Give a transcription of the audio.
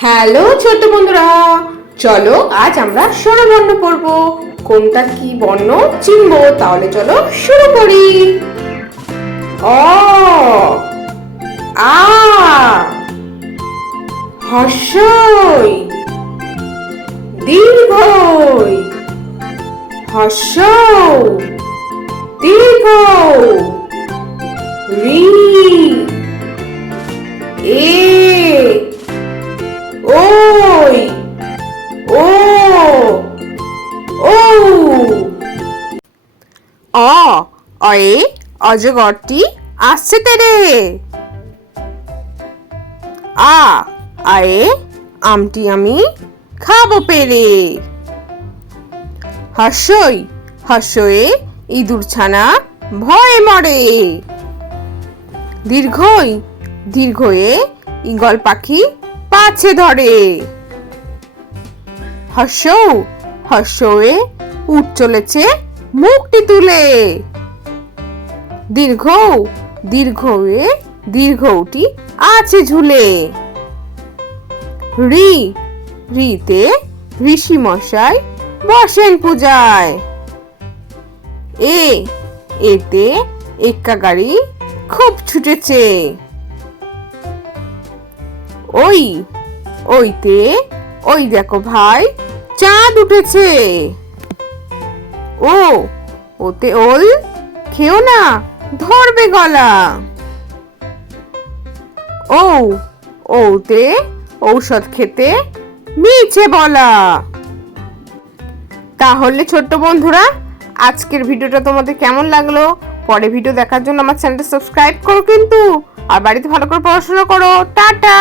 Hello ছোট্ট বন্ধুরা, চলো আজ আমরা স্বরবর্ণ পড়ব। কোনটা কি বর্ণ চিনবো, তাহলে চলো শুরু করি। অ, আ, হর্ষই, দীর্ঘই, হর্ষৌ, দীর্ঘ, রি, এ, ওই, ও, ও। অয়ে অজগরটি আসছে তেরে। আয়ে আমটি আমি খাবো পেরে। হর্ষয়ে ইঁদুর ছানা ভয়ে মরে। দীর্ঘয়ে ঈগল পাখি পাছে ধরে। হর্ষয়ে উট চলেছে মুখটি তুলে। দীর্ঘয়ে দীর্ঘটি আছে ঝুলে। রিতে ঋষি মশাই বসেন পূজায়। এতে এক্কা গাড়ি খুব ছুটেছে। ওইতে ওই দেখো ভাই চাঁদ উঠেছে। ওতে ওল খেও না ধরবে গলা। ওতে ঔষধ খেতে মিছে বলা। তাহলে ছোট্ট বন্ধুরা, আজকের ভিডিওটা তোমাদের কেমন লাগলো? পরে ভিডিও দেখার জন্য আমার চ্যানেলটা সাবস্ক্রাইব করো কিন্তু, আর বাড়িতে ভালো করে পড়াশোনা করো। টাটা।